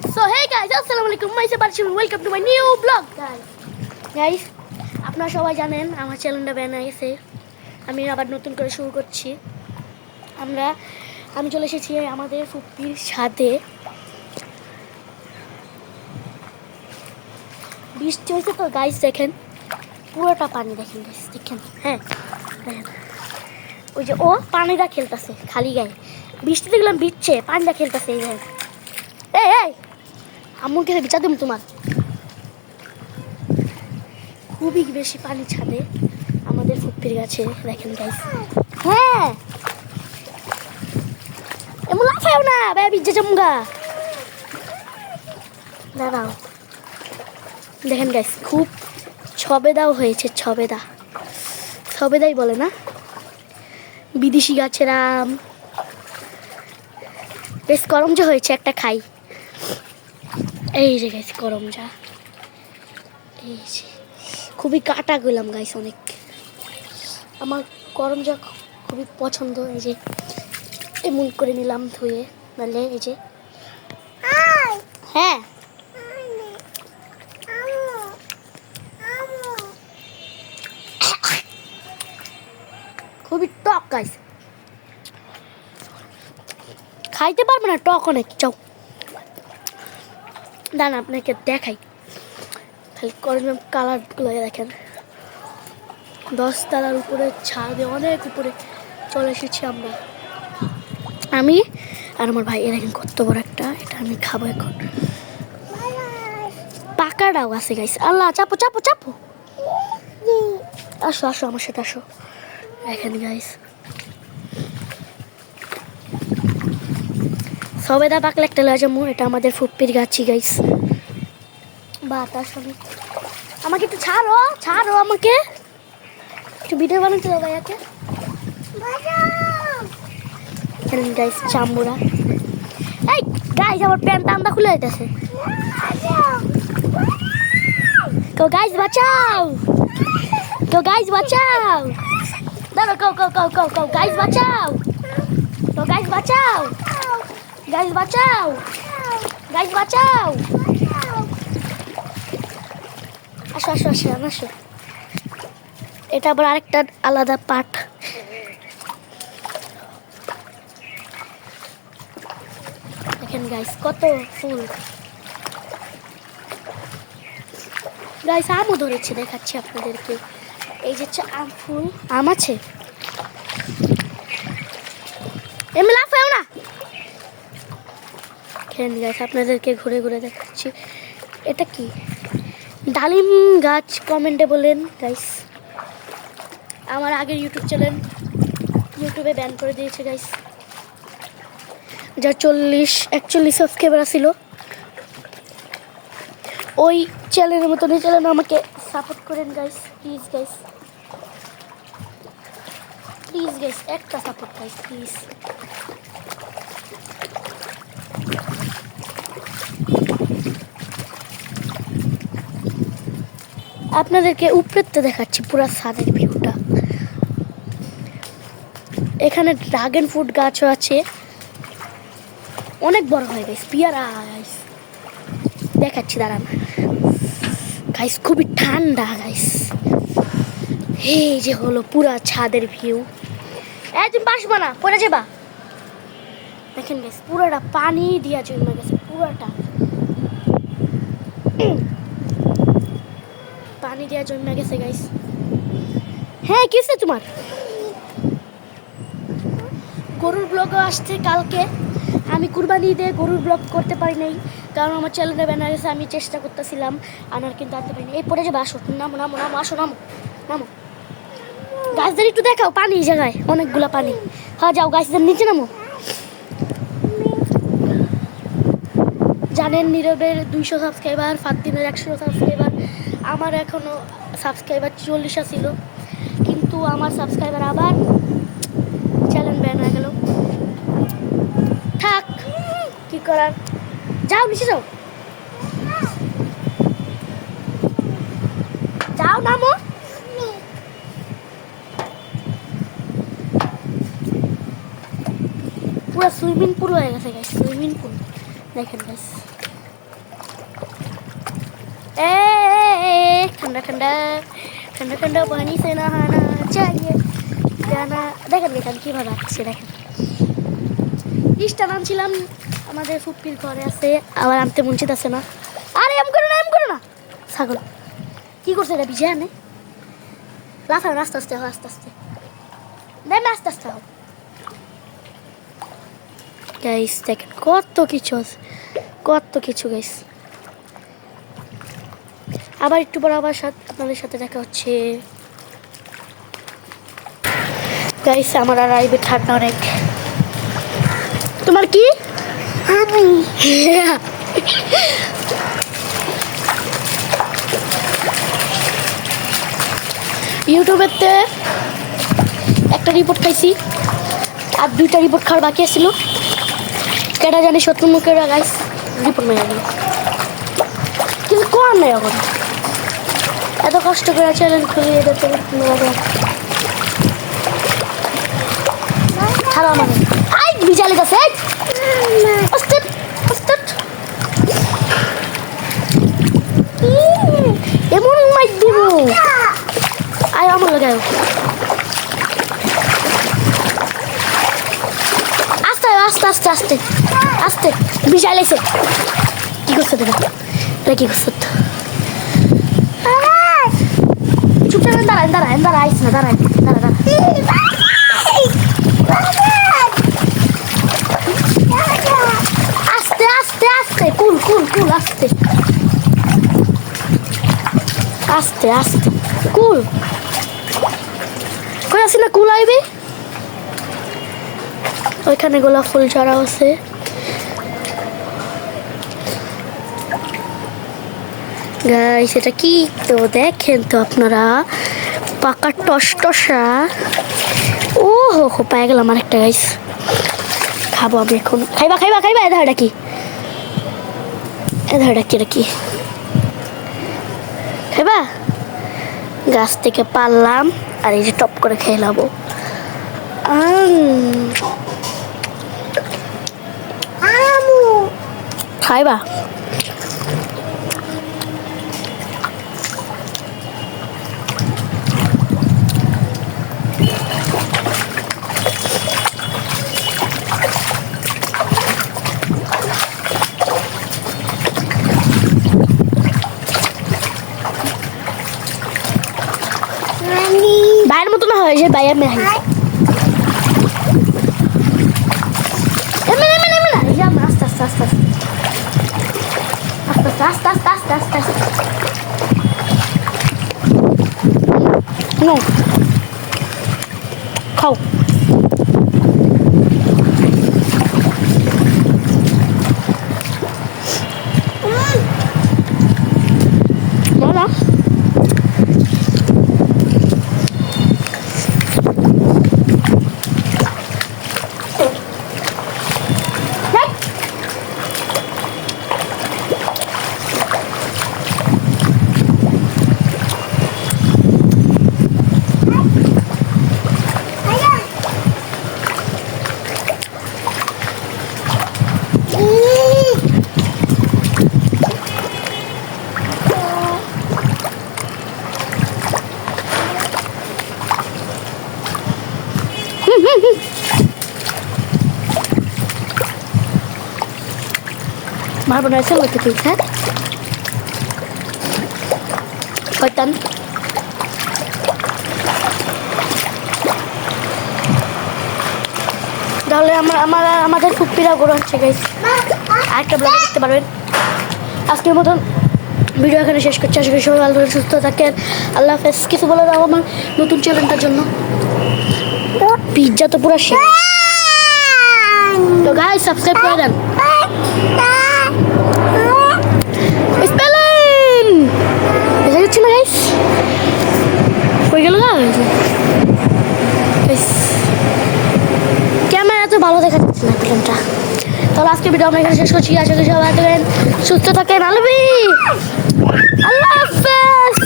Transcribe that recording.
So hey guys, assalamualaikum. Welcome to my new vlog guys. আপনারা সবাই জানেন আমার চ্যানেলটা ব্যান হয়ে গেছে। আমি আবার নতুন করে শুরু করছি। আমি চলে এসেছি আমাদের ফুপির ছাদে। বৃষ্টি হয়েছে তো গাইস, দেখেন পুরোটা পানি, দেখেন গাইস, দেখেন। হ্যাঁ দেখেন, ওই যে ও পানিটা খেলতেছে খালি গায়ে। বৃষ্টিতে গেলাম ভিজছে, পানিটা খেলতেছে। এই দেখেন, এই এই আম্মুকে বিচার দেব তোমার। খুবই বেশি পানি ছাদে আমাদের ফুপির গাছে, দেখেন গাইস। হ্যাঁ এমন লাফাও না ভাই, ভিজে জমগা। দাঁড়াও, দেখেন গাইস, খুব ছবেদাও হয়েছে। ছবেদাই বলে না, বিদেশি গাছের আম। বেশ করমজা হয়েছে, একটা খাই। এই যে গাইস করমজা, এই যে খুবই কাটা গেলাম গাইস অনেক। আমার করমজা খুবই পছন্দ। এই যে এমন করে নিলাম ধুয়ে, নাহলে এই যে। হ্যাঁ খুবই টক গাইস, খাইতে পারবে না, টক অনেক। চাও দাঁড়ান আপনাকে দেখাই, খালি করলাম কালারগুলো দেখেন। 10 তলার উপরে ছাদে, অনেক উপরে চলে এসেছি আমরা, আমি আর আমার ভাই। দেখেন কত বড় একটা, এটা আমি খাবো এখন। পাকাটাও আছে গাইস। আল্লাহ, চাপো চাপো চাপো, আসো আসো আমার সাথে আসো। দেখেন গাইস, সবেদা পাকলে একটা লাজামু। এটা আমাদের ফুপ্পির গাছি গাইস। বাতাস অনেক। আমাকে একটু ছাড়ো ছাড়ো, আমাকে একটু ভিডিও বানাতে দাও ভাইয়াকে। গাইস চামড়া, এই গাইস আমার প্যান্ট টান্ডা খুলে যাইতেছে। কেউ গাইস বাঁচাও, কেউ গাইস বাঁচাও। দাঁড়ো, কেউ গাইস বাঁচাও, কেউ গাইস বাঁচাও, গাইস বাঁচাও, গাইস বাঁচাও। আসো আসো আসো আসো, এটা আবার আরেকটা আলাদা পার্ট। দেখেন গাইস কত ফুল। গাইস আমও ধরেছে, দেখাচ্ছি আপনাদেরকে। এই যে আম ফুল, আম আছে। এমনি লাফাও না। দেখেন গাইস আপনাদেরকে ঘুরে ঘুরে দেখাচ্ছি। এটা কি ডালিম গাছ? কমেন্টে বলেন গাইস। আমার আগের ইউটিউব চ্যানেল ইউটিউবে ব্যান করে দিয়েছে গাইস, যার 41 সাবস্ক্রাইবার ছিল। ওই চ্যানেলের মতন এই চ্যানেল আমাকে সাপোর্ট করেন guys, please guys, please guys, একটা সাপোর্ট গাইস প্লিজ। আপনাদেরকে উপরেতে দেখাচ্ছি পুরো ছাদের ভিউটা। এখানে ড্রাগন ফ্রুট গাছও আছে, অনেক বড় হয় গাইস, পিয়ারা গাইস। দেখাচ্ছি দাঁড়ান গাইস, খুবই ঠান্ডা গাইস। এই যে হলো পুরা ছাদের ভিউ। তুমি বাসবা না, পড়ে যাবা। দেখেন গাইস পুরাটা পানি দিয়া জমে গেছে, পুরাটা পানি দিয়া জমে গেছে গাইস। হ্যাঁ কিসে তোমার? গরুর ব্লগও আসছে কালকে। আমি কুরবানি ঈদে গরুর ব্লগ করতে পারি নাই, কারণ আমার চ্যানেলে ব্যানার গেছে। আমি চেষ্টা করতেছিলাম আনার, কিন্তু আনতে পারিনি। এই পরে যাবে, আসো, নামো নামো নামো, আসো নামো নামো। গাছদের একটু দেখাও, পানি এই জায়গায় অনেকগুলা পানি। হ্যাঁ যাও, গাছদের নিচে নামো। জানেন নীরবের 200 সাবস্ক্রাইবার, ফাতিনের 100 সাবস্ক্রাইবার। আমার এখনও সাবস্ক্রাইবার 40 ছিল, কিন্তু আমার সাবস্ক্রাইবার আবার চ্যানেল ব্যান হয়ে গেল। থাক, কি করার। যাও নিচে যাও, যাও নামো। পুরো সুইমিং পুল হয়ে গেছে গাইস, সুইমিং পুল। দেখেন গাইস ठंडा ठंडा ठंडा ठंडा पानी से नहाना चाहिए जाना দেখেন দেখেন কীভাবে আসছে দেখেন ইস্টা নামছিলাম আমাদের ফুপির ঘরে আছে আবার আনতে মন চাইতেছে না আরে এম করো না ছাগল কি করছে এটা বিজয় আনে লাফাও আস্তে আস্তে আস্তে আস্তে দেন আস্তে আস্তে হোক গাইস দেখেন কত কিছু আছে কত কিছু গাইস আবার একটু পর আবার আপনাদের সাথে দেখা হচ্ছে গাইস আমার আর আইবে ঠান্ডা অনেক তোমার কি আমি ইউটিউবেতে একটা রিপোর্ট খাইছি আর 2টা রিপোর্ট খাওয়ার বাকি আছিল কেটা জানি শত্রু মুখেরা গাইস রিপোর্ট মেরে গেল কিন্তু কর নাই এখন এত কষ্ট করে চ্যালেঞ্জ খুলে এটা তো খারাপ মানে আই বিজালে গেছে অস্তেট অস্তেট এমন মাইক দিব আয় আমার লাগায় আস্তে আস্তে আস্তে আস্তে আস্তে বিজালেছে কি করছে তুমি এটা কি করছো চুপচাপ দাঁড়া আইস না দাঁড়া আস্তে আস্তে আস্তে কুল আস্তে আস্তে আস্তে কুল কই আসি না কুল আইবে ওইখানে গোলাপ ফুল ছড়া আছে গাইস এটা কি তো দেখেন তো আপনারা পাকা টসটসা ও হো পাই গেলাম আরেকটা গাইস খাবো আমি এখন খাইবা এধারটা কি এটা কি খাইবা গাছ থেকে পারলাম আর এই যে টপ করে খেয়ে নেবো খাইবা বাইরের মতো না হয় যে বাইরে মেহাই আস্তে আস্তে আস্তে আস্তে আস্তে আস্তে আস্তে আস্তে নো খাও না Mahal benar sih waktu itu kan? Koitan. তাহলে আমাদের ফুপিরা গরু হচ্ছে গাইস আরেকটা ব্লগে দেখতে পারবেন আজকের মতন ভিডিও এখানে শেষ করছি আশা করি সবাই ভালো সুস্থ থাকেন আল্লাহ হাফেজ কিছু বলে দাও আমার নতুন চ্যানেলটার জন্য পিৎজা তো পুরো শেষ তো গাইস সাবস্ক্রাইব করে দেন স্পেলিং দেখা যাচ্ছে না গাইস কই গেল গাইস ক্যামেরা তো ভালো দেখা যাচ্ছে না ফিল্মটা তাহলে আজকে ভিডিও আমরা এখানে শেষ করছি আশা করি সবাই থাকবেন সুস্থ থাকেন আল্লাহ হাফেজ